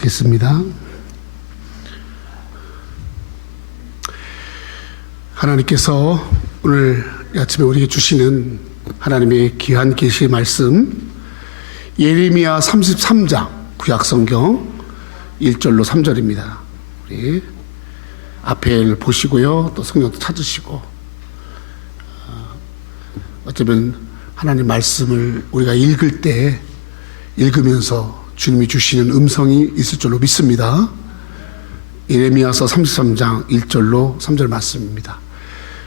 겠습니다. 하나님께서 오늘 아침에 우리에게 주시는 하나님의 귀한 계시의 말씀, 예레미야 33장 구약성경 1절로 3절입니다. 우리 앞에 보시고요, 또 성경도 찾으시고, 어쩌면 하나님 말씀을 우리가 읽을 때 읽으면서 주님이 주시는 음성이 있을 줄로 믿습니다. 예레미야서 33장 1절로 3절 말씀입니다.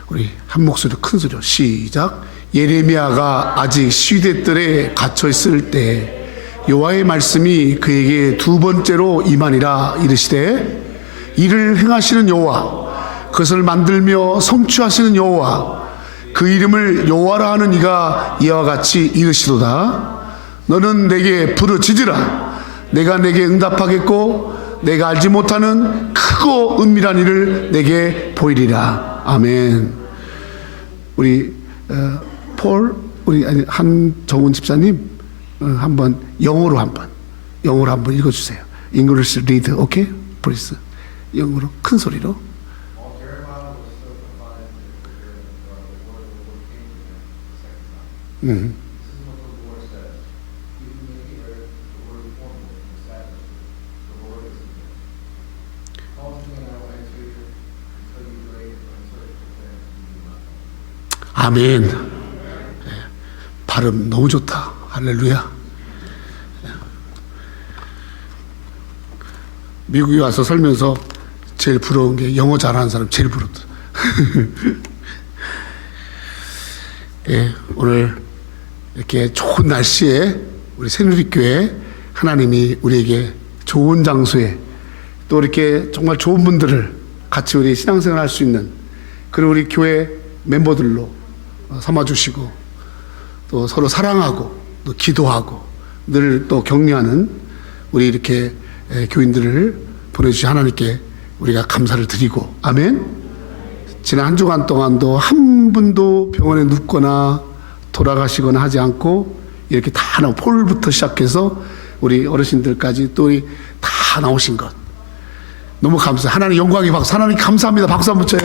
우리 한 목소리로 큰 소리로 시작. 예레미야가 아직 시대들에 갇혀 있을 때 여호와의 말씀이 그에게 두 번째로 임하니라. 이르시되 이를 행하시는 여호와, 그것을 만들며 성취하시는 여호와, 그 이름을 여호와라 하는 이가 이와 같이 이르시도다. 너는 내게 부르짖으라. 내가 내게 응답하겠고 내가 알지 못하는 크고 은밀한 일을 내게 보이리라. 아멘. 우리 우리 한정훈 집사님 한번 영어로 한번 읽어주세요. English read, okay? Please. 영어로 큰 소리로. 아멘. 발음 너무 좋다. 할렐루야. 미국에 와서 살면서 제일 부러운 게 영어 잘하는 사람 제일 부럽다. 예, 오늘 이렇게 좋은 날씨에 우리 새누리교회 하나님이 우리에게 좋은 장소에 또 이렇게 정말 좋은 분들을 같이 우리 신앙생활 할 수 있는 그리고 우리 교회 멤버들로 삼아주시고 또 서로 사랑하고 또 기도하고 늘 또 격려하는 우리 이렇게 교인들을 보내주신 하나님께 우리가 감사를 드리고, 아멘. 지난 한 주간 동안도 한 분도 병원에 눕거나 돌아가시거나 하지 않고 이렇게 다 나오고, 폴부터 시작해서 우리 어르신들까지 또 다 나오신 것 너무 감사해요. 하나님 영광의 박수. 하나님 감사합니다. 박수 한번 쳐요.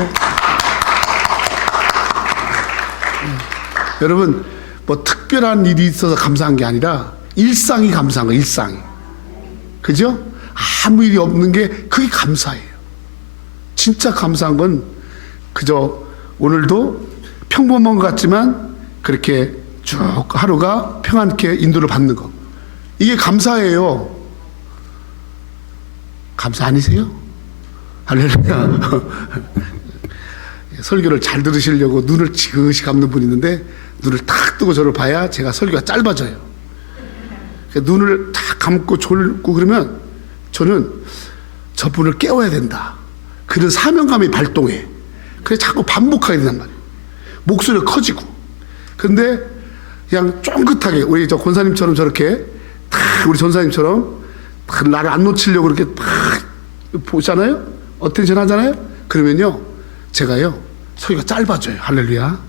여러분, 뭐 특별한 일이 있어서 감사한 게 아니라 일상이 감사한 거예요. 일상이. 그죠? 아무 일이 없는 게 그게 감사해요. 진짜 감사한 건 그저 오늘도 평범한 것 같지만 그렇게 쭉 하루가 평안케 인도를 받는 거, 이게 감사해요. 감사 아니세요? 할렐루야. 설교를 잘 들으시려고 눈을 지그시 감는 분이 있는데 눈을 탁 뜨고 저를 봐야 제가 설교가 짧아져요. 눈을 탁 감고 졸고 그러면 저는 저분을 깨워야 된다, 그런 사명감이 발동해. 그래서 자꾸 반복하게 된단 말이에요. 목소리가 커지고. 근데 그냥 쫑긋하게 우리 저 권사님처럼 저렇게 탁, 우리 전사님처럼 탁 나를 안 놓치려고 그렇게 탁 보잖아요. 어텐션 하잖아요. 그러면요 제가요 설교가 짧아져요. 할렐루야.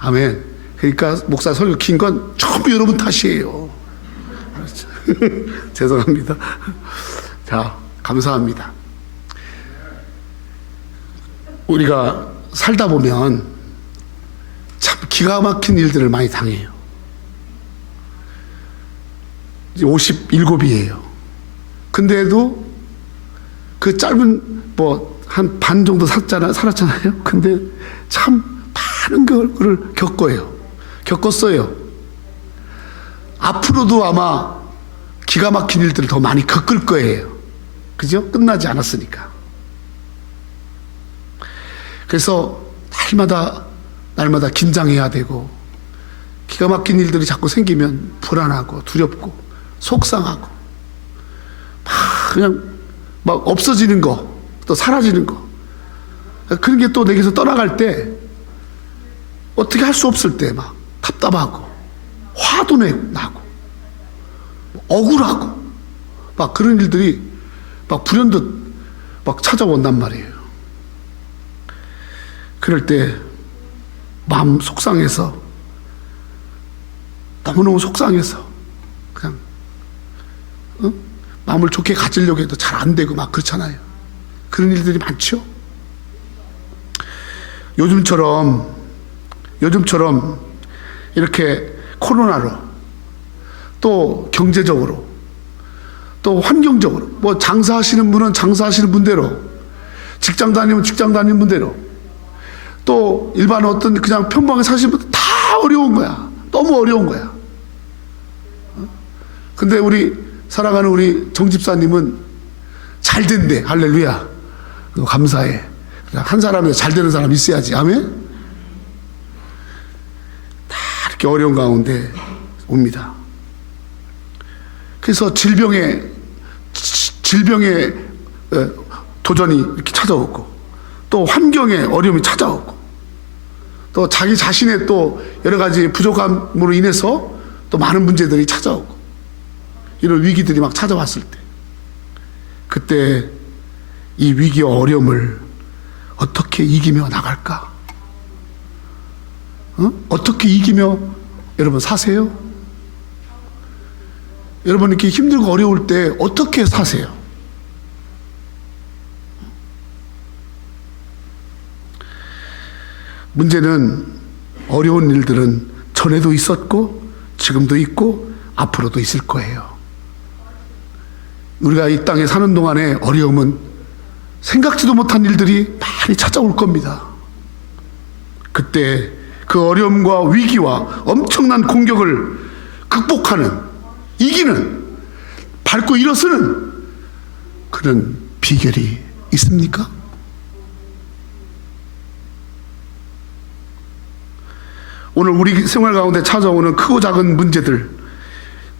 아멘. 그러니까 목사 설교 긴 건 전부 여러분 탓이에요. 죄송합니다. 자, 감사합니다. 우리가 살다 보면 참 기가 막힌 일들을 많이 당해요. 이제 57이에요. 근데도 그 짧은 한 반 정도 살았잖아요. 근데 참 많은 거를 겪었어요. 앞으로도 아마 기가 막힌 일들을 더 많이 겪을 거예요. 그죠? 끝나지 않았으니까. 그래서 날마다 긴장해야 되고, 기가 막힌 일들이 자꾸 생기면 불안하고 두렵고 속상하고 그냥 막 없어지는 거, 또 사라지는 거, 그런 게 또 내게서 떠나갈 때 어떻게 할 수 없을 때 막 답답하고 화도 나고 억울하고 막 그런 일들이 막 불현듯 막 찾아온단 말이에요. 그럴 때 마음 속상해서, 너무너무 속상해서 그냥 마음을 좋게 가지려고 해도 잘 안 되고 막 그렇잖아요. 그런 일들이 많죠. 요즘처럼 이렇게 코로나로 또 경제적으로 또 환경적으로 뭐 장사하시는 분은 장사하시는 분대로, 직장 다니면 직장 다니는 분대로, 또 일반 어떤 그냥 평범하게 사시는 분들 다 어려운 거야. 너무 어려운 거야. 근데 우리 사랑하는 우리 정 집사님은 잘 된대. 할렐루야. 감사해. 한 사람에 잘 되는 사람 있어야지. 아멘? 다 이렇게 어려운 가운데 옵니다. 그래서 질병의 도전이 이렇게 찾아오고, 또 환경의 어려움이 찾아오고, 또 자기 자신의 또 여러 가지 부족함으로 인해서 또 많은 문제들이 찾아오고, 이런 위기들이 막 찾아왔을 때, 그때 이 위기와 어려움을 어떻게 이기며 나갈까? 어떻게 이기며 여러분 사세요? 여러분 이렇게 힘들고 어려울 때 어떻게 사세요? 문제는 어려운 일들은 전에도 있었고 지금도 있고 앞으로도 있을 거예요. 우리가 이 땅에 사는 동안에 어려움은 생각지도 못한 일들이 많이 찾아올 겁니다. 그때 그 어려움과 위기와 엄청난 공격을 극복하는, 이기는, 밟고 일어서는 그런 비결이 있습니까? 오늘 우리 생활 가운데 찾아오는 크고 작은 문제들,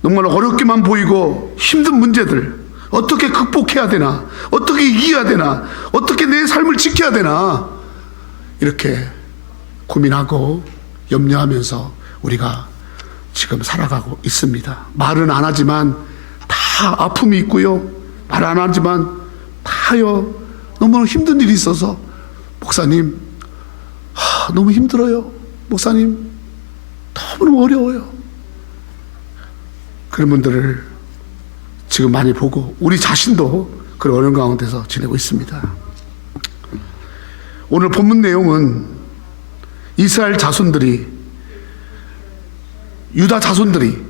정말 어렵게만 보이고 힘든 문제들, 어떻게 극복해야 되나, 어떻게 이겨야 되나, 어떻게 내 삶을 지켜야 되나, 이렇게 고민하고 염려하면서 우리가 지금 살아가고 있습니다. 말은 안 하지만 다 아픔이 있고요, 말 안 하지만 다요 너무 힘든 일이 있어서, 목사님 너무 힘들어요, 목사님 너무너무 어려워요, 그런 분들을 지금 많이 보고 우리 자신도 그런 어려운 가운데서 지내고 있습니다. 오늘 본문 내용은 이스라엘 자손들이, 유다 자손들이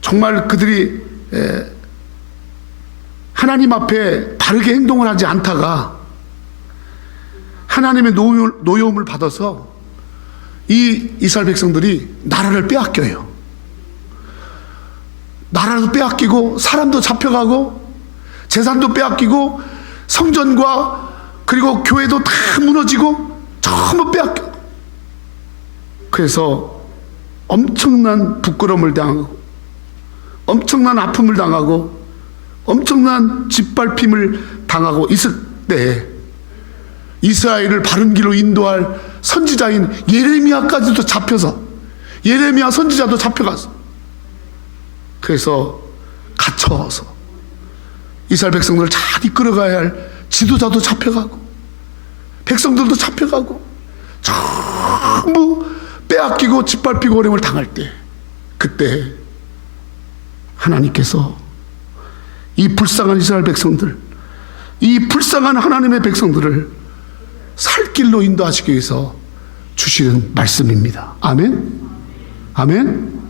정말 그들이 하나님 앞에 바르게 행동을 하지 않다가 하나님의 노여움을 받아서 이 이스라엘 백성들이 나라를 빼앗겨요. 나라도 빼앗기고 사람도 잡혀가고 재산도 빼앗기고 성전과 그리고 교회도 다 무너지고 전부 빼앗겨. 그래서 엄청난 부끄러움을 당하고 엄청난 아픔을 당하고 엄청난 짓밟힘을 당하고 있을 때 이스라엘을 바른 길로 인도할 선지자인 예레미야까지도 잡혀서, 예레미야 선지자도 잡혀가서, 그래서 갇혀서 이스라엘 백성들을 잘 이끌어가야 할 지도자도 잡혀가고 백성들도 잡혀가고 전부 빼앗기고 짓밟히고 어려움을 당할 때, 그때 하나님께서 이 불쌍한 이스라엘 백성들, 이 불쌍한 하나님의 백성들을 살 길로 인도하시기 위해서 주시는 말씀입니다. 아멘? 아멘?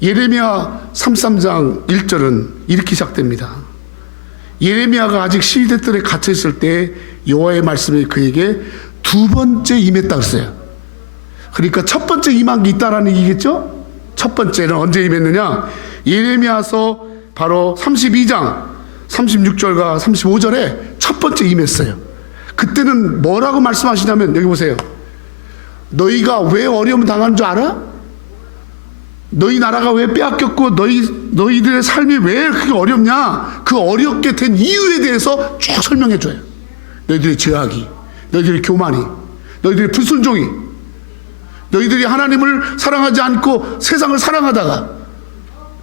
예레미야 33장 1절은 이렇게 시작됩니다. 예레미야가 아직 시대들에 갇혀 있을 때 여호와의 말씀이 그에게 두 번째 임했다 그랬어요. 그러니까 첫 번째 임한 게 있다라는 얘기겠죠? 첫 번째는 언제 임했느냐? 예레미야서 바로 32장 36절과 35절에 첫 번째 임했어요. 그때는 뭐라고 말씀하시냐면, 여기 보세요. 너희가 왜 어려움 당한 줄 알아? 너희 나라가 왜 빼앗겼고 너희들의 삶이 왜 그렇게 어렵냐? 그 어렵게 된 이유에 대해서 쭉 설명해 줘요. 너희들의 죄악이, 너희들의 교만이, 너희들의 불순종이, 너희들이 하나님을 사랑하지 않고 세상을 사랑하다가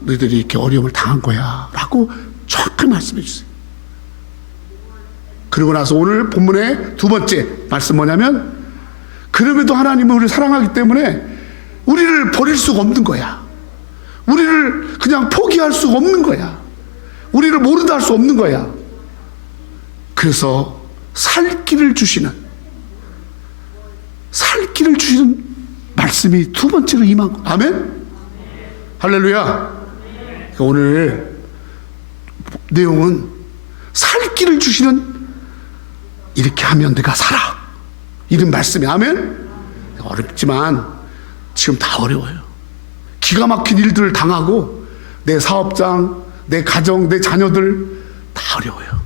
너희들이 이렇게 어려움을 당한 거야 라고 정확히 말씀해 주세요. 그러고 나서 오늘 본문의 두 번째 말씀 뭐냐면, 그럼에도 하나님은 우리를 사랑하기 때문에 우리를 버릴 수가 없는 거야. 우리를 그냥 포기할 수 없는 거야. 우리를 모른다 할 수 없는 거야. 그래서 살 길을 주시는 말씀이 두 번째로 임한 거. 아멘? 할렐루야. 오늘 내용은 살 길을 주시는, 이렇게 하면 내가 살아, 이런 말씀이. 아멘? 어렵지만 지금 다 어려워요. 기가 막힌 일들을 당하고 내 사업장, 내 가정, 내 자녀들 다 어려워요.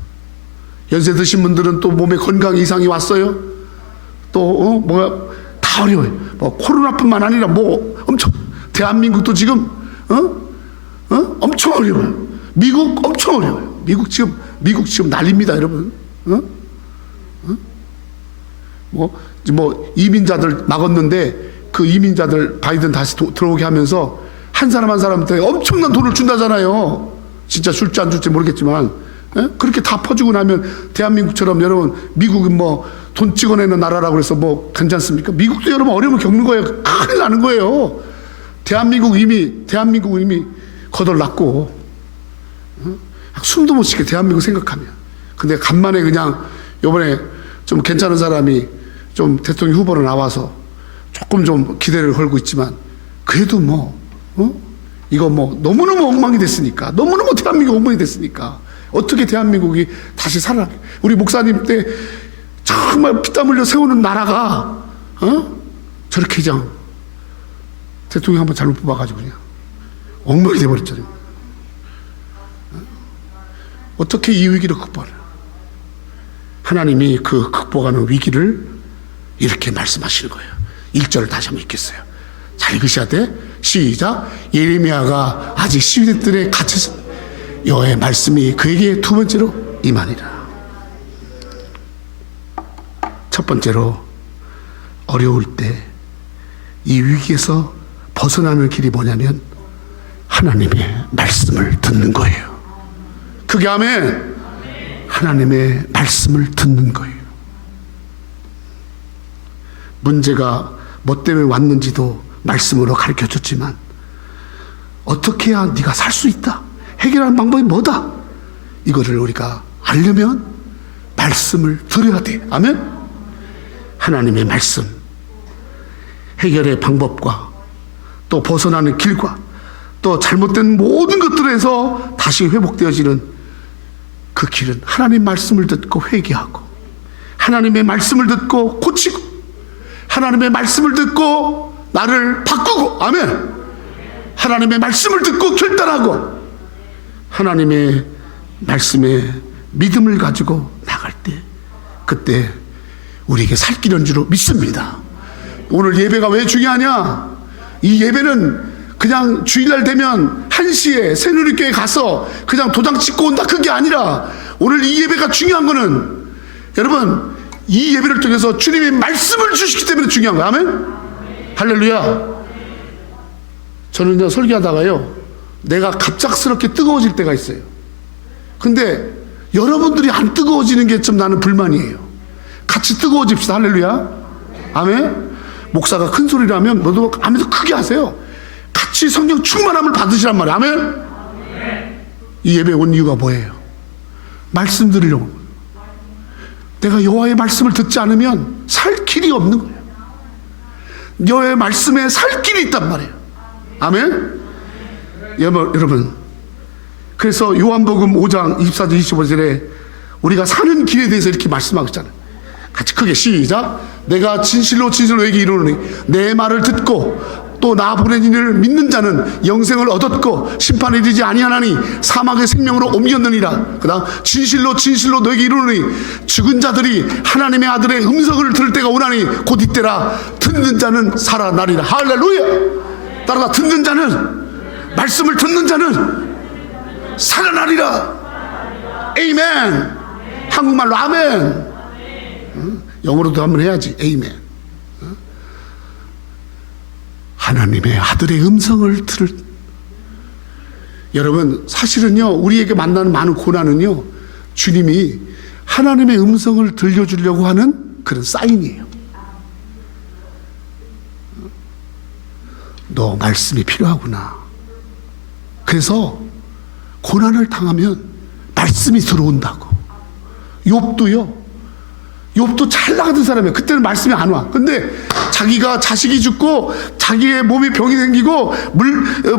연세 드신 분들은 또 몸에 건강 이상이 왔어요. 또 뭐가 다 어려워요. 뭐 코로나뿐만 아니라 뭐 엄청, 대한민국도 지금 엄청 어려워요. 미국 엄청 어려워요. 미국 지금 난립니다, 여러분. 뭐 이민자들 막았는데 그 이민자들 바이든 다시 들어오게 하면서 한 사람 한 사람한테 엄청난 돈을 준다잖아요. 진짜 줄지 안 줄지 모르겠지만, 그렇게 다 퍼주고 나면 대한민국처럼, 여러분, 미국은 뭐 돈 찍어내는 나라라고 해서 뭐 괜찮습니까? 미국도 여러분 어려움을 겪는 거예요. 큰일 나는 거예요. 대한민국 이미 거덜났고, 숨도 못 쉬게, 대한민국 생각하면. 근데 간만에 그냥 요번에 좀 괜찮은 사람이 좀 대통령 후보로 나와서 조금 좀 기대를 걸고 있지만, 그래도 이거 너무너무 엉망이 됐으니까, 너무너무 대한민국이 엉망이 됐으니까 어떻게 대한민국이 다시 살아. 우리 목사님 때 정말 피땀 흘려 세우는 나라가 저렇게 그냥 대통령 한번 잘못 뽑아가지고 그냥 엉망이 돼버렸잖아요. 어떻게 이 위기를 극복하나. 하나님이 그 극복하는 위기를 이렇게 말씀하시는 거예요. 1절을 다시 한번 읽겠어요. 잘 읽으셔야 돼. 시작. 예레미야가 아직 시위대 뜰에 갇혀서 여호와의 말씀이 그에게 두 번째로 임하니라. 첫 번째로, 어려울 때 이 위기에서 벗어나는 길이 뭐냐면 하나님의 말씀을 듣는 거예요. 그게 아멘. 하나님의 말씀을 듣는 거예요. 문제가 뭐 때문에 왔는지도 말씀으로 가르쳐 줬지만, 어떻게 해야 네가 살 수 있다, 해결하는 방법이 뭐다, 이거를 우리가 알려면 말씀을 들어야 돼. 아멘. 하나님의 말씀, 해결의 방법과 또 벗어나는 길과 또 잘못된 모든 것들에서 다시 회복되어지는 그 길은 하나님 말씀을 듣고 회개하고, 하나님의 말씀을 듣고 고치고, 하나님의 말씀을 듣고 나를 바꾸고, 아멘. 하나님의 말씀을 듣고 결단하고, 하나님의 말씀에 믿음을 가지고 나갈 때, 그때 우리에게 살 길인 줄 믿습니다. 오늘 예배가 왜 중요하냐? 이 예배는 그냥 주일날 되면 1시에 새누리교회 가서 그냥 도장 찍고 온다, 그게 아니라, 오늘 이 예배가 중요한 거는, 여러분, 이 예배를 통해서 주님이 말씀을 주시기 때문에 중요한 거예요. 아멘? 할렐루야. 저는 설교하다가요, 내가 갑작스럽게 뜨거워질 때가 있어요. 근데 여러분들이 안 뜨거워지는 게 좀 나는 불만이에요. 같이 뜨거워집시다. 할렐루야. 아멘. 목사가 큰 소리를 하면 너도 아멘도 크게 하세요. 같이 성령 충만함을 받으시란 말이에요. 아멘. 이 예배에 온 이유가 뭐예요? 말씀드리려고. 내가 여호와의 말씀을 듣지 않으면 살 길이 없는 거예요. 여호와의 말씀에 살 길이 있단 말이에요. 아멘. 여러분, 그래서 요한복음 5장 24절 25절에 우리가 사는 길에 대해서 이렇게 말씀하고 있잖아요. 같이 크게 시작. 내가 진실로 너에게 이르노니 내 말을 듣고 또 나 보낸 이를 믿는 자는 영생을 얻었고 심판에 이르지 아니하나니 사망의 생명으로 옮겼느니라. 그다음 진실로 너에게 이르노니 죽은 자들이 하나님의 아들의 음성을 들을 때가 오나니 곧 이때라. 듣는 자는 살아나리라. 할렐루야. 따라가. 듣는 자는, 말씀을 듣는 자는 살아나리라. 에이멘. 한국말로 아멘. 영어로도 한번 해야지. 에이멘. 하나님의 아들의 음성을 여러분, 사실은요, 우리에게 만나는 많은 고난은요, 주님이 하나님의 음성을 들려주려고 하는 그런 사인이에요. 너 말씀이 필요하구나. 그래서 고난을 당하면 말씀이 들어온다고. 욥도 잘 나가던 사람이에요. 그때는 말씀이 안 와. 근데 자기가 자식이 죽고 자기의 몸에 병이 생기고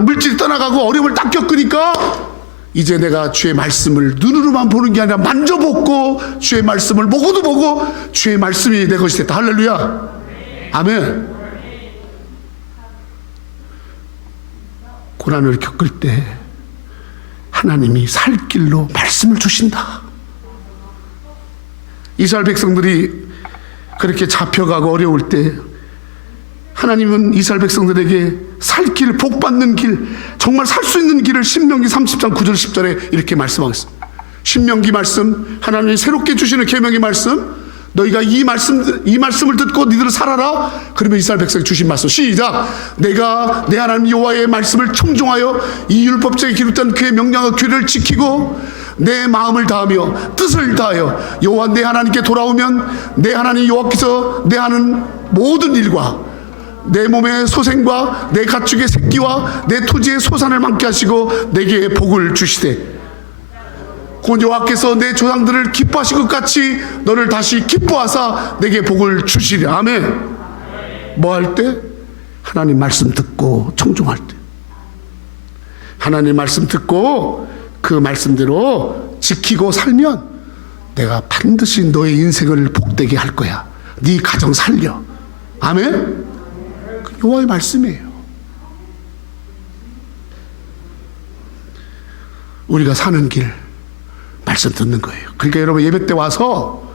물질이 떠나가고 어려움을 딱 겪으니까 이제 내가 주의 말씀을 눈으로만 보는 게 아니라 만져보고 주의 말씀을 보고도 보고 주의 말씀이 내 것이 됐다. 할렐루야. 아멘. 고난을 겪을 때 하나님이 살 길로 말씀을 주신다. 이스라엘 백성들이 그렇게 잡혀가고 어려울 때 하나님은 이스라엘 백성들에게 살 길, 복 받는 길, 정말 살 수 있는 길을 신명기 30장 9절 10절에 이렇게 말씀하겠습니다. 신명기 말씀, 하나님이 새롭게 주시는 계명의 말씀, 너희가 이 말씀을 듣고 니들을 살아라. 그러면 이스라엘 백성이 주신 말씀, 시작. 내가 내 하나님 여호와의 말씀을 청종하여 이 율법책에 기록된 그의 명령과 규례를 지키고 내 마음을 다하며 뜻을 다하여 여호와 내 하나님께 돌아오면 내 하나님 여호와께서 내 하는 모든 일과 내 몸의 소생과 내 가축의 새끼와 내 토지의 소산을 많게 하시고 내게 복을 주시되 곧 여호와께서 내 조상들을 기뻐하신 것 같이 너를 다시 기뻐하사 내게 복을 주시리라. 아멘. 뭐 할 때? 하나님 말씀 듣고 청종할 때. 하나님 말씀 듣고 그 말씀대로 지키고 살면 내가 반드시 너의 인생을 복되게 할 거야. 네 가정 살려. 아멘. 그 여호와의 말씀이에요. 우리가 사는 길 말씀 듣는 거예요. 그러니까 여러분 예배 때 와서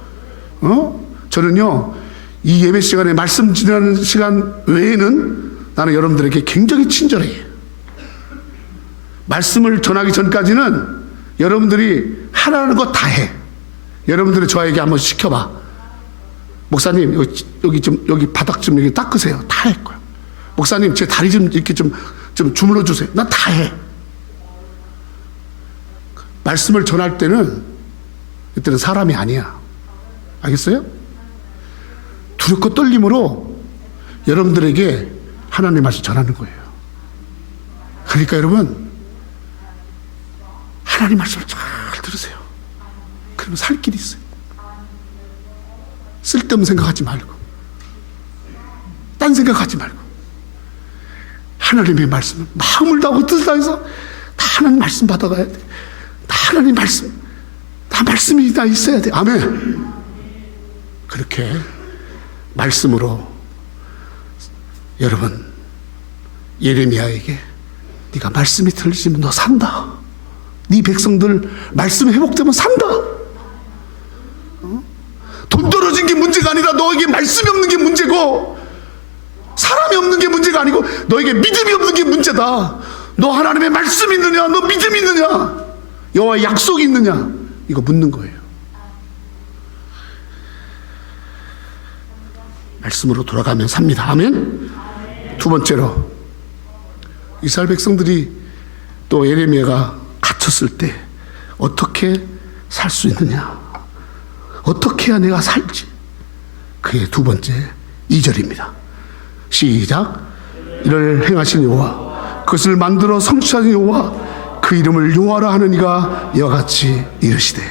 저는요 이 예배 시간에 말씀 지나는 시간 외에는 나는 여러분들에게 굉장히 친절해요. 말씀을 전하기 전까지는 여러분들이 하라는 거 다 해. 여러분들이 저에게 한번 시켜봐. 목사님 여기 바닥 좀 이렇게 닦으세요. 다 할 거야. 목사님 제 다리 좀 이렇게 좀 주물러 주세요. 나 다 해. 말씀을 전할 때는 이때는 사람이 아니야. 알겠어요? 두렵고 떨림으로 여러분들에게 하나님의 말씀 전하는 거예요. 그러니까 여러분 하나님 말씀을 잘 들으세요. 그러면 살 길이 있어요. 쓸데없는 생각하지 말고 딴 생각하지 말고 하나님의 말씀을 마음을 다하고 뜻을 다해서 다 하나님 말씀 받아가야 돼. 다 하나님 말씀, 다 말씀이 다 있어야 돼. 아멘. 그렇게 말씀으로 여러분 예레미야에게 네가 말씀이 들리시면 너 산다. 네 백성들 말씀이 회복되면 산다. 돈 떨어진 게 문제가 아니라 너에게 말씀이 없는 게 문제고 사람이 없는 게 문제가 아니고 너에게 믿음이 없는 게 문제다. 너 하나님의 말씀이 있느냐? 너 믿음이 있느냐? 여호와의 약속이 있느냐? 이거 묻는 거예요. 말씀으로 돌아가면 삽니다. 아멘. 두 번째로 이스라엘 백성들이 또 예레미야가 갇혔을 때 어떻게 살 수 있느냐? 어떻게 해야 내가 살지? 그의 두 번째 2절입니다. 시작. 이를 행하신 여호와 그것을 만들어 성취하신 여호와 그 이름을 여호와라 하는 이가 이와 같이 이르시되.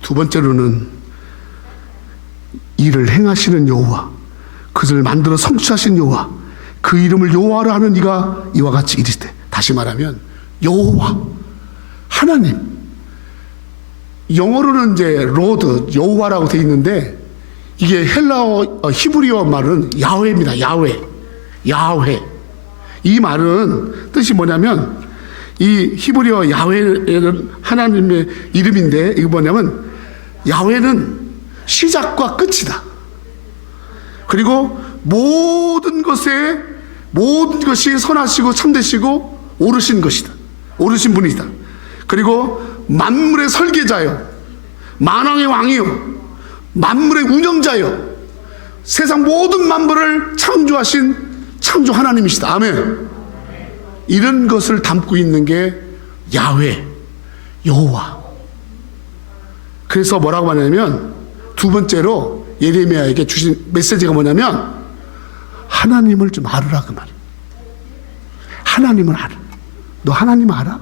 두 번째로는 이를 행하시는 여호와 그것을 만들어 성취하신 여호와 그 이름을 여호와라 하는 이가 이와 같이 이르시되. 다시 말하면 여호와 하나님, 영어로는 이제 로드 여호와라고 되어 있는데 이게 헬라어 히브리어 말은 야훼입니다. 야훼. 이 말은 뜻이 뭐냐면 이 히브리어 야훼는 하나님의 이름인데 이거 뭐냐면 야훼는 시작과 끝이다. 그리고 모든 것이 선하시고 참되시고 옳으신 것이다. 옳으신 분이다. 그리고 만물의 설계자요, 만왕의 왕이요, 만물의 운영자요, 세상 모든 만물을 창조하신 창조 하나님이시다. 아멘. 이런 것을 담고 있는 게 야훼, 여호와. 그래서 뭐라고 하냐면 두 번째로 예레미야에게 주신 메시지가 뭐냐면 하나님을 좀 알으라 그 말이에요. 하나님을 알아. 너 하나님 알아?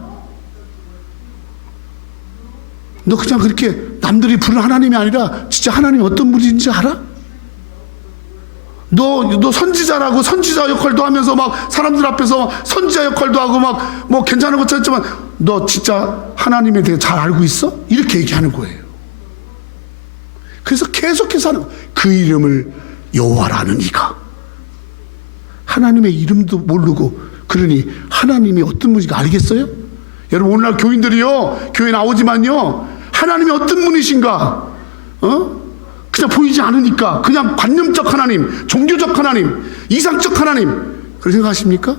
너 그냥 그렇게 남들이 부르는 하나님이 아니라 진짜 하나님이 어떤 분인지 알아? 너 선지자라고 선지자 역할도 하면서 막 사람들 앞에서 선지자 역할도 하고 막 뭐 괜찮은 것 같지만 너 진짜 하나님에 대해 잘 알고 있어? 이렇게 얘기하는 거예요. 그래서 계속해서 하는 거예요. 그 이름을 여호와라는 이가. 하나님의 이름도 모르고 그러니 하나님이 어떤 분인지 알겠어요? 여러분 오늘날 교인들이요 교회 나오지만요 하나님이 어떤 분이신가 그냥 보이지 않으니까 그냥 관념적 하나님, 종교적 하나님, 이상적 하나님 그렇게 생각하십니까?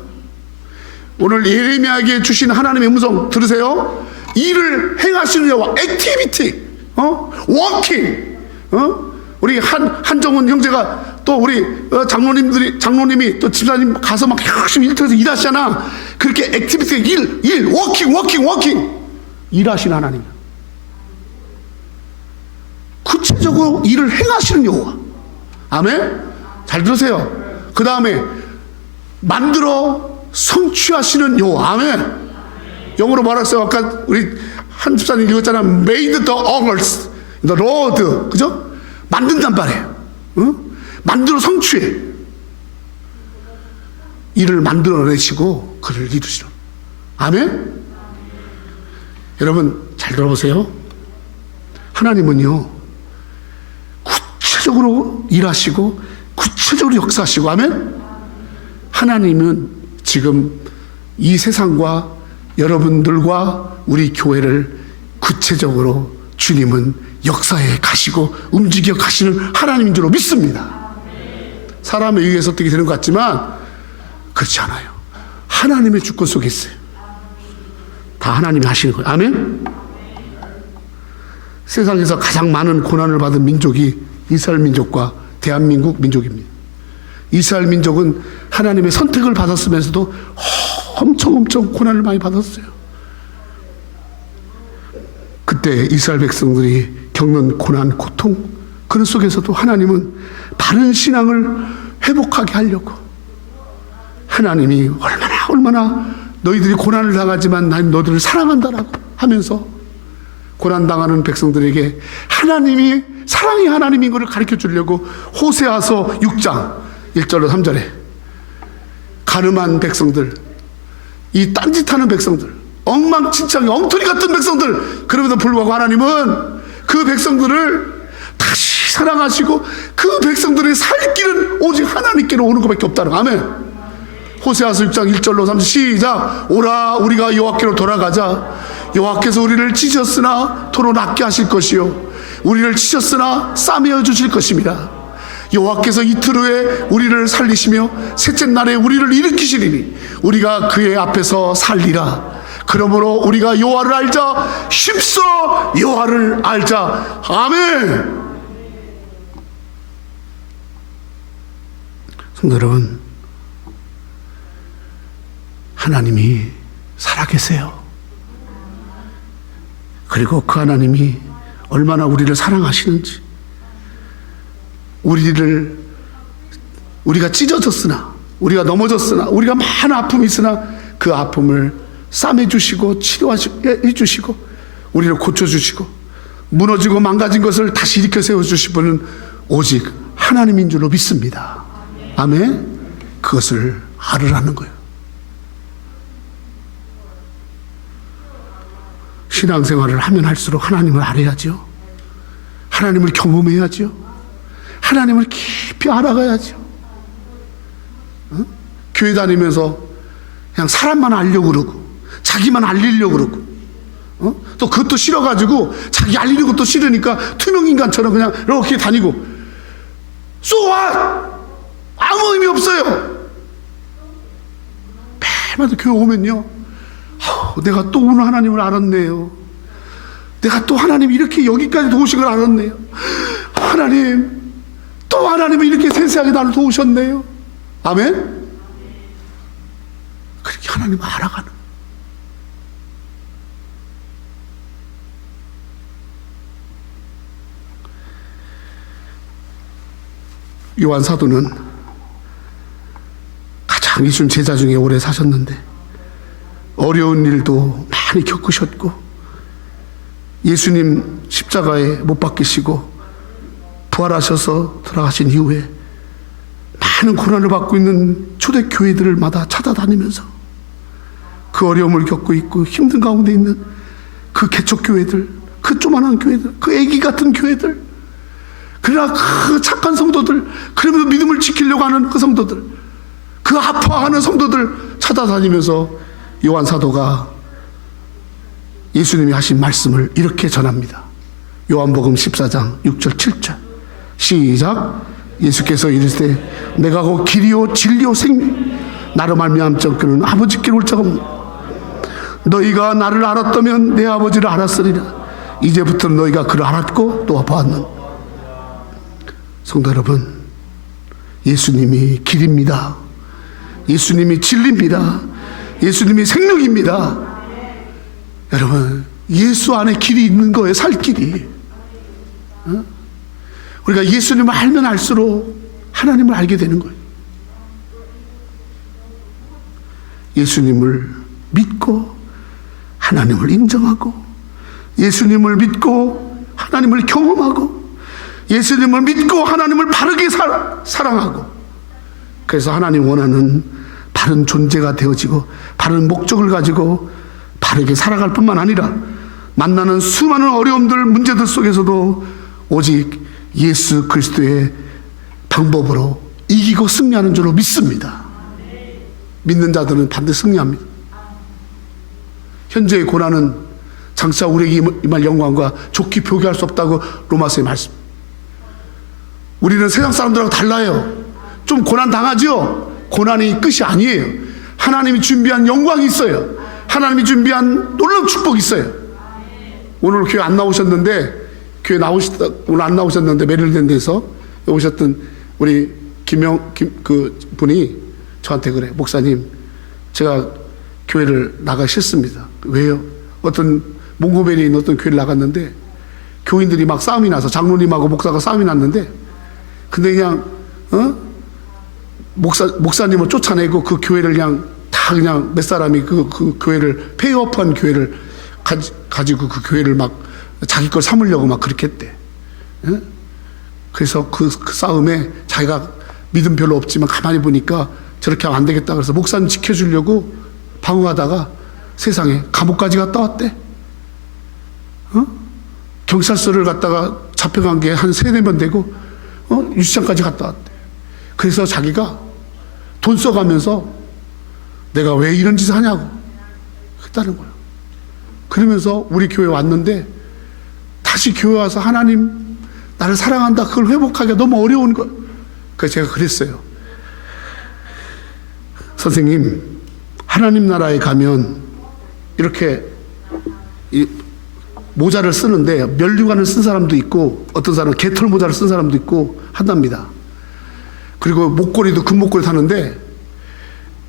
오늘 예레미야에게 주신 하나님의 음성 들으세요. 일을 행하시는 여호와, 액티비티, 워킹, 우리 한정훈 형제가 또 우리 장로님이 또 집사님 가서 막 열심히 일터에서 일하시잖아. 그렇게 액티비티, 일, 워킹 일하시는 하나님. 구체적으로 일을 행하시는 여호와. 아멘. 잘 들으세요. 그 다음에 만들어 성취하시는 여호와. 아멘. 영어로 말했어요. 아까 우리 한 집사님 읽었잖아. Made the earth, the road. 그죠? 만든단 말이에요. 만들어 성취해. 일을 만들어내시고 그를 이루시는. 아멘. 여러분 잘 들어보세요. 하나님은요 구체적으로 일하시고 구체적으로 역사하시고. 아멘. 하나님은 지금 이 세상과 여러분들과 우리 교회를 구체적으로 주님은 역사에 가시고 움직여 가시는 하나님인 줄로 믿습니다. 사람에 의해서 어떻게 되는 것 같지만 그렇지 않아요. 하나님의 주권 속에 있어요. 다 하나님이 하시는 거예요. 아멘. 세상에서 가장 많은 고난을 받은 민족이 이스라엘 민족과 대한민국 민족입니다. 이스라엘 민족은 하나님의 선택을 받았으면서도 엄청 고난을 많이 받았어요. 그때 이스라엘 백성들이 겪는 고난, 고통, 그런 속에서도 하나님은 바른 신앙을 회복하게 하려고 하나님이 얼마나 너희들이 고난을 당하지만 난 너희들을 사랑한다라고 하면서 고난당하는 백성들에게 하나님이 사랑이 하나님인 것을 가르쳐 주려고 호세아서 6장 1절로 3절에 가늠한 백성들, 이 딴짓하는 백성들, 엉망진창의 엉터리 같은 백성들, 그럼에도 불구하고 하나님은 그 백성들을 다시 사랑하시고 그 백성들의 살 길은 오직 하나님께로 오는 것밖에 없다는. 아멘. 호세아서 6장 1절로 3절 시작. 오라 우리가 여호와께로 돌아가자. 여호와께서 우리를 찢으셨으나 도로 낫게 하실 것이요 우리를 치셨으나 싸매어 주실 것입니다. 여호와께서 이틀 후에 우리를 살리시며 셋째 날에 우리를 일으키시리니 우리가 그의 앞에서 살리라. 그러므로 우리가 여호와를 알자. 힘써 여호와를 알자. 아멘. 성도 여러분, 하나님이 살아계세요. 그리고 그 하나님이 얼마나 우리를 사랑하시는지, 우리가 찢어졌으나, 우리가 넘어졌으나, 우리가 많은 아픔이 있으나 그 아픔을 싸매주시고 치료해주시고 우리를 고쳐주시고 무너지고 망가진 것을 다시 일으켜 세워주실 분은 오직 하나님인 줄로 믿습니다. 아멘. 그것을 알으라는 거예요. 신앙생활을 하면 할수록 하나님을 알아야죠. 하나님을 경험해야죠. 하나님을 깊이 알아가야죠. 교회 다니면서 그냥 사람만 알려고 그러고 자기만 알리려고 그러고 또 그것도 싫어가지고 자기 알리는 것도 싫으니까 투명인간처럼 그냥 이렇게 다니고 So what? 아무 의미 없어요. 매일마다 교회 오면요, 내가 또 오늘 하나님을 알았네요. 내가 또 하나님 이렇게 여기까지 도우신 걸 알았네요. 하나님 또 하나님은 이렇게 세세하게 나를 도우셨네요. 아멘. 그렇게 하나님을 알아가는. 요한 사도는 가장 이순 제자 중에 오래 사셨는데 어려운 일도 많이 겪으셨고, 예수님 십자가에 못 박히시고 부활하셔서 돌아가신 이후에 많은 고난을 받고 있는 초대교회들마다 찾아다니면서 그 어려움을 겪고 있고 힘든 가운데 있는 그 개척교회들, 그 조만한 교회들, 그 애기 같은 교회들, 그러나 그 착한 성도들, 그러면서 믿음을 지키려고 하는 그 성도들, 그 아파하는 성도들 찾아다니면서 요한 사도가 예수님이 하신 말씀을 이렇게 전합니다. 요한복음 14장 6절 7절 시작. 예수께서 이르시되 내가 곧 길이요 진리요 생명, 나로 말미암 자는 아버지께로 올 자가 없느니라. 너희가 나를 알았다면 내 아버지를 알았으리라. 이제부터는 너희가 그를 알았고 또 보았느니라. 성도 여러분, 예수님이 길입니다. 예수님이 진리입니다. 예수님이 생명입니다. 여러분, 예수 안에 길이 있는 거예요. 살 길이. 우리가 예수님을 알면 알수록 하나님을 알게 되는 거예요. 예수님을 믿고 하나님을 인정하고, 예수님을 믿고 하나님을 경험하고, 예수님을 믿고 하나님을 바르게 사랑하고, 그래서 하나님 원하는 바른 존재가 되어지고 바른 목적을 가지고 바르게 살아갈 뿐만 아니라 만나는 수많은 어려움들, 문제들 속에서도 오직 예수 그리스도의 방법으로 이기고 승리하는 줄로 믿습니다. 믿는 자들은 반드시 승리합니다. 현재의 고난은 장차 우리에게 임할 영광과 좋게 표기할 수 없다고 로마서에 말씀. 우리는 세상 사람들하고 달라요. 좀 고난 당하죠? 고난이 끝이 아니에요. 하나님이 준비한 영광이 있어요. 하나님이 준비한 놀라운 축복이 있어요. 오늘 교회 안 나오셨는데, 오늘 안 나오셨는데 메릴랜드 데서 오셨던 우리 그 분이 저한테 그래. 목사님, 제가 교회를 나가기 싫습니다. 왜요? 어떤 몽고베리에 있는 어떤 교회를 나갔는데 교인들이 막 싸움이 나서 장로님하고 목사가 싸움이 났는데, 근데 그냥 목사님을 쫓아내고 그 교회를 그냥 몇 사람이 그 교회를 폐업한 교회를 가지고 그 교회를 막 자기 걸 삼으려고 막 그렇게 했대. 그래서 그 싸움에 자기가 믿음 별로 없지만 가만히 보니까 저렇게 하면 안 되겠다 그래서 목사님 지켜주려고 방어하다가 세상에 감옥까지 갔다 왔대. 경찰서를 갔다가 잡혀간 게 한 3-4번 되고 유치장까지 갔다 왔대. 그래서 자기가 돈 써가면서 내가 왜 이런 짓을 하냐고 했다는 거야. 그러면서 우리 교회 왔는데 다시 교회 와서 하나님 나를 사랑한다, 그걸 회복하기가 너무 어려운 거야. 그래서 제가 그랬어요. 선생님, 하나님 나라에 가면 이렇게 모자를 쓰는데 면류관을 쓴 사람도 있고 어떤 사람은 개털 모자를 쓴 사람도 있고 한답니다. 그리고 목걸이도 금목걸이 타는데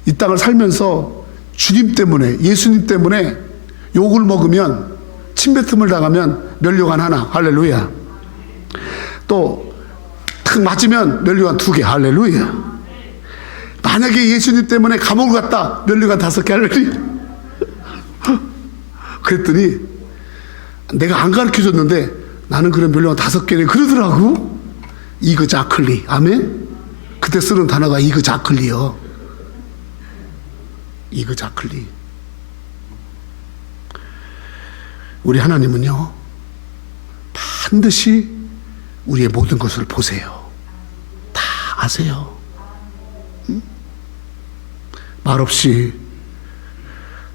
이 땅을 살면서 주님 때문에, 예수님 때문에 욕을 먹으면, 침뱉음을 당하면 면류관 하나, 할렐루야. 또 탁 맞으면 면류관 2개, 할렐루야. 만약에 예수님 때문에 감옥을 갔다, 면류관 5개, 할렐루야. 그랬더니 내가 안 가르쳐줬는데 나는 그런 면류관 5개를 그러더라고. 이그자클리, 아멘. 그때 쓰는 단어가 이그자클리요. 이그자클리. 우리 하나님은요, 반드시 우리의 모든 것을 보세요. 다 아세요. 말없이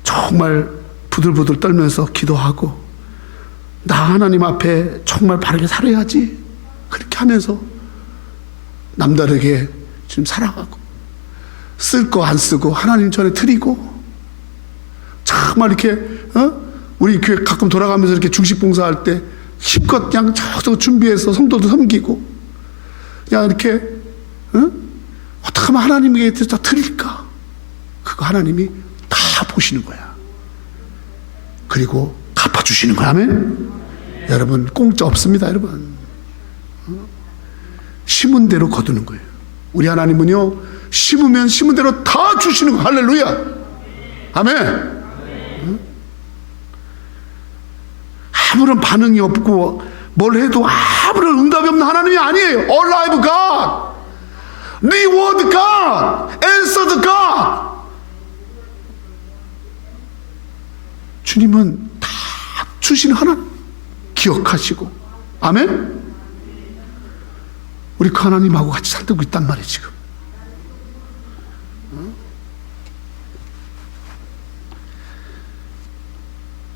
정말 부들부들 떨면서 기도하고, 나 하나님 앞에 정말 바르게 살아야지, 그렇게 하면서 남다르게 지금 살아가고, 쓸 거 안 쓰고 하나님 전에 드리고, 정말 이렇게 우리 교회 가끔 돌아가면서 이렇게 중식 봉사할 때 힘껏 그냥 저거 준비해서 성도도 섬기고, 그냥 이렇게 어떻게 하면 하나님에게 다 드릴까, 그거 하나님이 다 보시는 거야. 그리고 갚아주시는 거야. 아멘. 여러분, 공짜 없습니다. 여러분, 심은 대로 거두는 거예요. 우리 하나님은요, 심으면 심은 대로 다 주시는 거예요. 할렐루야. 아멘. 아무런 반응이 없고 뭘 해도 아무런 응답이 없는 하나님이 아니에요. Alive God, Reward God, Answered God. 주님은 다 주신 하나님 기억하시고, 아멘. 우리 그 하나님하고 같이 살고 있단 말이에요 지금.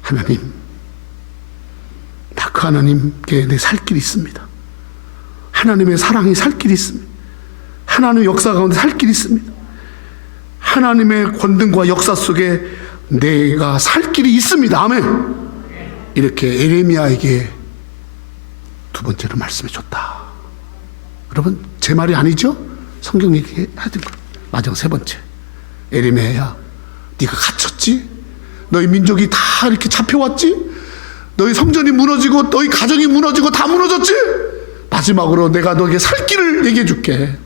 하나님, 다 그 하나님께 내 살 길이 있습니다. 하나님의 사랑이 살 길이 있습니다. 하나님의 역사 가운데 살 길이 있습니다. 하나님의 권능과 역사 속에 내가 살 길이 있습니다. 아멘. 이렇게 에레미야에게 두 번째로 말씀해 줬다. 여러분, 제 말이 아니죠? 성경 얘기해야 될 거예요. 마지막 세 번째, 에레미야야, 네가 갇혔지? 너희 민족이 다 이렇게 잡혀왔지? 너희 성전이 무너지고 너희 가정이 무너지고 다 무너졌지? 마지막으로 내가 너에게 살 길을 얘기해 줄게.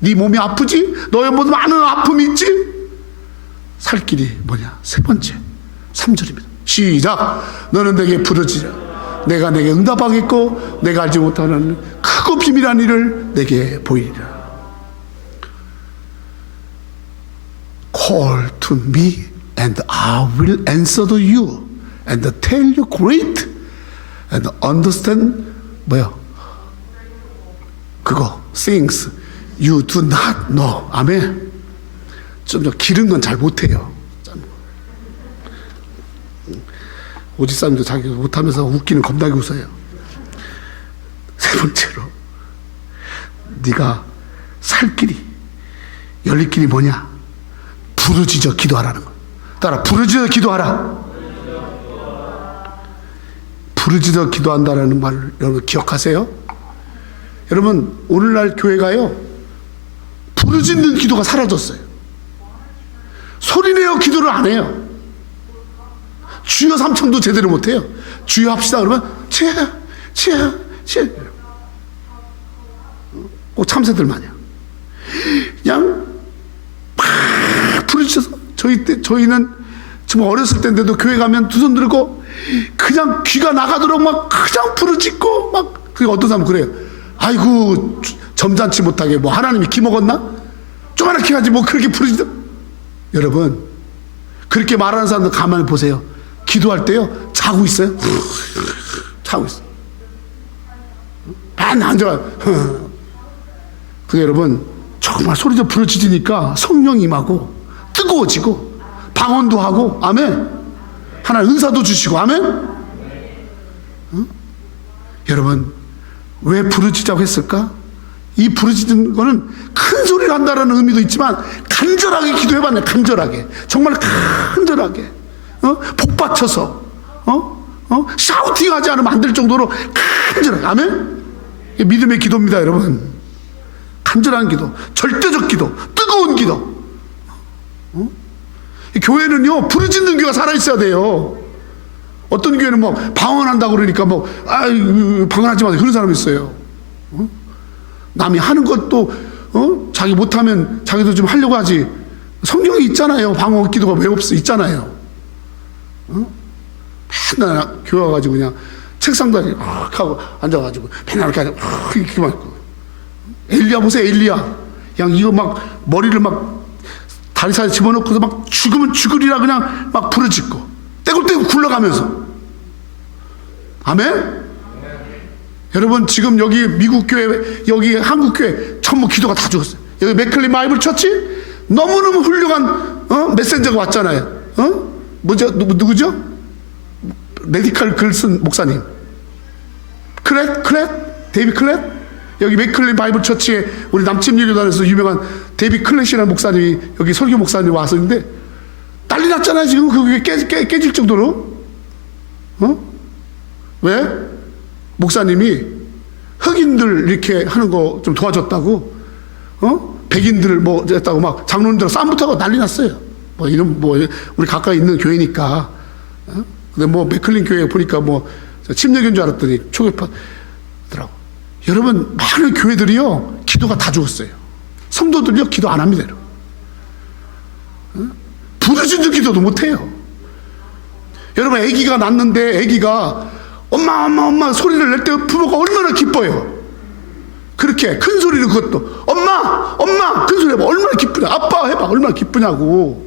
네 몸이 아프지? 너의 모든 많은 아픔이 있지? 살 길이 뭐냐? 세 번째, 3절입니다. 시작. 너는 내게 부르짖으라. 내가 내게 응답하겠고 내가 알지 못하는 크고 비밀한 일을 내게 보이리라. Call to me and I will answer to you and tell you great and understand 뭐야? 그거 things you do not know. 아멘. 좀 더 길은 건 잘 못해요. 오지 사람도 자기 못하면서 웃기는 겁나게 웃어요. 세 번째로, 네가 살 길이, 열릴 길이 뭐냐? 부르짖어 기도하라는 거예요. 따라, 부르짖어 기도하라. 부르짖어 기도한다라는 말을 여러분 기억하세요? 여러분, 오늘날 교회가요, 부르짖는 기도가 사라졌어요. 소리내어 기도를 안 해요. 주여 삼창도 제대로 못해요. 주여 합시다 그러면 치아 꼭 참새들 마냥 그냥 막 부르짖어서, 저희는 정말 어렸을 때인데도 교회 가면 두 손 들고 그냥 귀가 나가도록 막 그냥 부르짖고 막. 그게 어떤 사람은 그래요. 아이고 점잖지 못하게 뭐 하나님이 기 먹었나? 조그맣게 하지 뭐 그렇게 부르짖어. 여러분, 그렇게 말하는 사람들 가만히 보세요. 기도할 때요, 자고 있어요. 자고 있어요. 안 앉아요. 근데 여러분, 정말 소리도 부르짖으니까 성령이 임하고 뜨거워지고 방언도 하고, 아멘. 하나님 은사도 주시고, 아멘. 응? 여러분, 왜 부르짖자고 했을까? 이 부르짖는 거는 큰 소리를 한다는 의미도 있지만 간절하게 기도해봤네. 간절하게, 정말 간절하게, 복받쳐서 샤우팅하지 않으면 안 될 정도로 간절하게, 아멘. 믿음의 기도입니다 여러분. 간절한 기도, 절대적 기도, 뜨거운 기도. 교회는요, 부르짖는 교회가 살아있어야 돼요. 어떤 교회는 뭐 방언한다고 그러니까 뭐 방언하지 마세요 그런 사람이 있어요. 남이 하는 것도 자기 못하면 자기도 좀 하려고 하지. 성경에 있잖아요. 방언 기도가 왜 없어? 있잖아요. 맨날 교회 와가지고 그냥 책상도 이렇게 하고 앉아가지고 맨날 이렇게 이렇게만 있고. 엘리야 보세요. 엘리야 그냥 이거 막 머리를 막 다리 사이에 집어넣고서 막 죽으면 죽으리라 그냥 막 부르짖고 떼굴떼굴 굴러가면서, 아멘. 여러분, 지금 여기 미국 교회, 여기 한국 교회 전부 기도가 다 죽었어요. 여기 맥클린 바이블 처치 너무너무 훌륭한 메신저가 왔잖아요. 뭐죠? 누구죠? 메디컬 글 쓴 목사님, 데이비 클렛. 여기 맥클린 바이블 처치에 우리 남침예교단에서 유명한 데이비 클렛이라는 목사님이 여기 설교 목사님이 와서 있는데 난리 났잖아요 지금. 그게 깨질 정도로. 왜? 목사님이 흑인들 이렇게 하는 거 좀 도와줬다고, 백인들 뭐 했다고 막 장로님들 쌈부터하고 난리 났어요. 뭐 이런 뭐 우리 가까이 있는 교회니까. 근데 뭐 맥클린 교회 보니까 뭐 침례교인 줄 알았더니 초계파더라고. 여러분, 많은 교회들이요 기도가 다 죽었어요. 성도들이요 기도 안 합니다. 부르짖는 기도도 못 해요. 여러분, 아기가 낳는데 아기가 엄마 엄마 엄마 소리를 낼 때 부모가 얼마나 기뻐요. 그렇게 큰 소리로 그것도 엄마 엄마 큰 소리 해봐. 얼마나 기쁘냐. 아빠 해봐. 얼마나 기쁘냐고.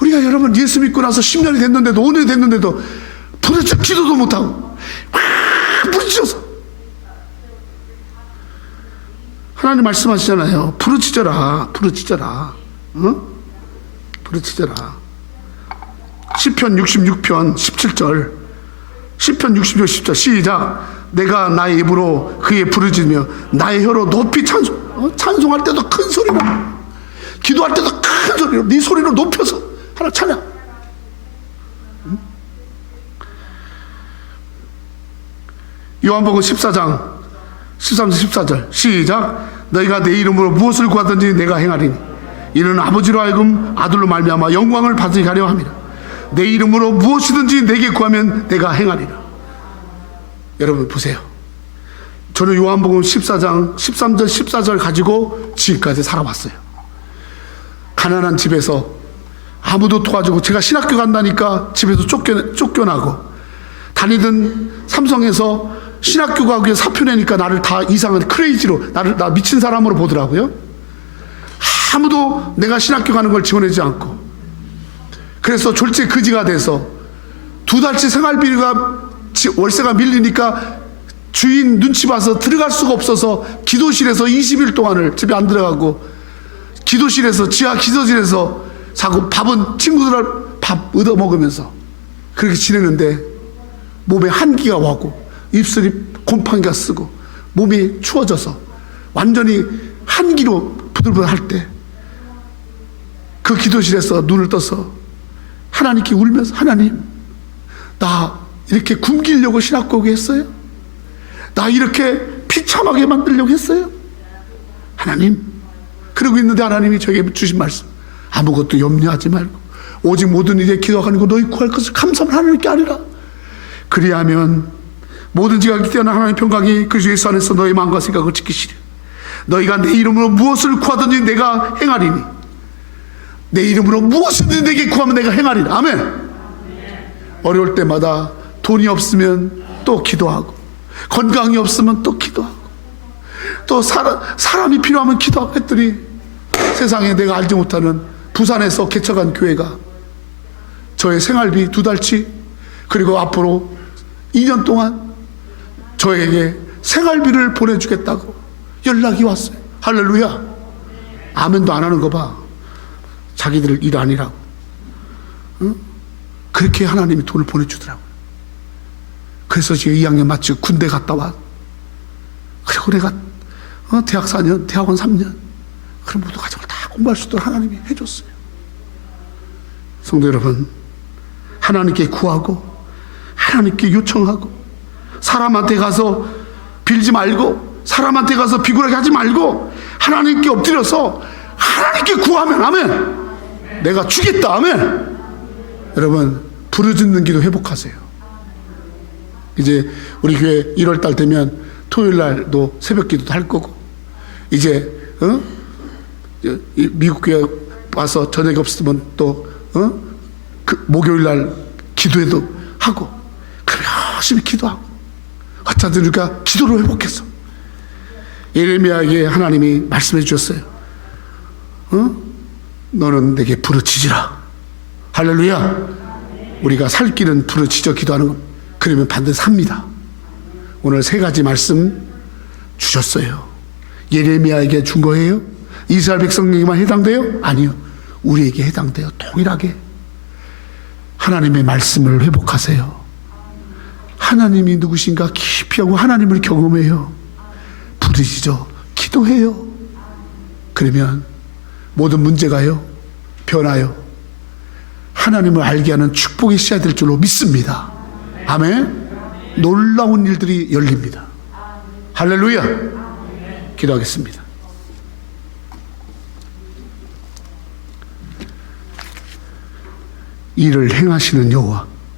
우리가 여러분 예수 믿고 나서 10년이 됐는데도 5년이 됐는데도 부르짖어 기도도 못하고 부르짖어서. 하나님 말씀하시잖아요. 부르짖어라. 부르짖어라. 응? 부르짖어라. 시편 66편 17절. 시편 66편 10절 시작. 내가 나의 입으로 그의 부르짖으며 나의 혀로 높이 찬송할 때도 큰 소리로, 기도할 때도 큰 소리로, 네 소리로 높여서 하나 찬양. 응? 요한복음 14장 13절 14절 시작. 너희가 내 이름으로 무엇을 구하든지 내가 행하리니 이는 아버지로 하여금 아들로 말미암아 영광을 받으게 하려 함이라. 내 이름으로 무엇이든지 내게 구하면 내가 행하리라. 여러분 보세요. 저는 요한복음 14장 13절 14절 가지고 지금까지 살아왔어요. 가난한 집에서 아무도 도와주고, 제가 신학교 간다니까 집에서 쫓겨나고, 다니던 삼성에서 신학교 가기 위해 사표 내니까 나를 다 이상한 크레이지로, 나 미친 사람으로 보더라고요. 아무도 내가 신학교 가는 걸 지원하지 않고, 그래서 졸지 그지가 돼서 2달치 생활비가 월세가 밀리니까 주인 눈치 봐서 들어갈 수가 없어서 기도실에서 20일 동안을 집에 안 들어가고, 기도실에서 지하 기도실에서 자고, 밥은 친구들 밥 얻어 먹으면서 그렇게 지내는데 몸에 한기가 와고 입술이 곰팡이가 쓰고 몸이 추워져서 완전히 한기로 부들부들 할 때 그 기도실에서 눈을 떠서 하나님께 울면서, 하나님, 나 이렇게 굶기려고 신학교 오게 했어요? 나 이렇게 비참하게 만들려고 했어요? 하나님. 그러고 있는데 하나님이 저에게 주신 말씀, 아무것도 염려하지 말고 오직 모든 일에 기도하고 너희 구할 것을 감사를 하나님께 아니라. 그리하면 모든 지각이 뛰어난 하나님의 평강이 그리스도 예수 안에서 너희 마음과 생각을 지키시리. 너희가 내 이름으로 무엇을 구하든지 내가 행하리니, 내 이름으로 무엇이든지 내게 구하면 내가 행하리라. 아멘. 어려울 때마다 돈이 없으면 또 기도하고, 건강이 없으면 또 기도하고, 또 사람이 필요하면 기도하고 했더니 세상에 내가 알지 못하는 부산에서 개척한 교회가 저의 생활비 2달치, 그리고 앞으로 2년 동안 저에게 생활비를 보내주겠다고 연락이 왔어요. 할렐루야. 아멘도 안 하는 거 봐. 자기들 일 아니라고. 응? 그렇게 하나님이 돈을 보내주더라고요. 그래서 지금 2학년 마치고 군대 갔다 와. 그리고 내가 대학 4년, 대학원 3년, 그런 모든 과정을 다 공부할 수 있도록 하나님이 해줬어요. 성도 여러분, 하나님께 구하고 하나님께 요청하고, 사람한테 가서 빌지 말고, 사람한테 가서 비굴하게 하지 말고 하나님께 엎드려서 하나님께 구하면, 아멘, 내가 주겠다. 아멘. 여러분, 부르짖는 기도 회복하세요. 이제 우리 교회 1월달 되면 토요일날도 새벽 기도도 할 거고, 이제 미국 교회 와서 저녁 없으면 또 그 목요일날 기도회도 하고, 그럼 열심히 기도하고, 어쩌다 우리가 기도로 회복했어. 예레미야에게 하나님이 말씀해 주셨어요. 너는 내게 부르짖으라. 할렐루야. 우리가 살 길은 부르짖어 기도하는 것, 그러면 반드시 삽니다. 오늘 3가지 말씀 주셨어요. 예레미야에게 준 거예요? 이스라엘 백성에게만 해당돼요? 아니요. 우리에게 해당돼요. 동일하게. 하나님의 말씀을 회복하세요. 하나님이 누구신가 깊이 하고 하나님을 경험해요. 부르짖어 기도해요. 그러면 모든 문제가요 변화요 하나님을 알게 하는 축복의 씨앗이 될 줄로 믿습니다. 아멘. 놀라운 일들이 열립니다. 할렐루야. 기도하겠습니다. 일을 행하시는 여호와,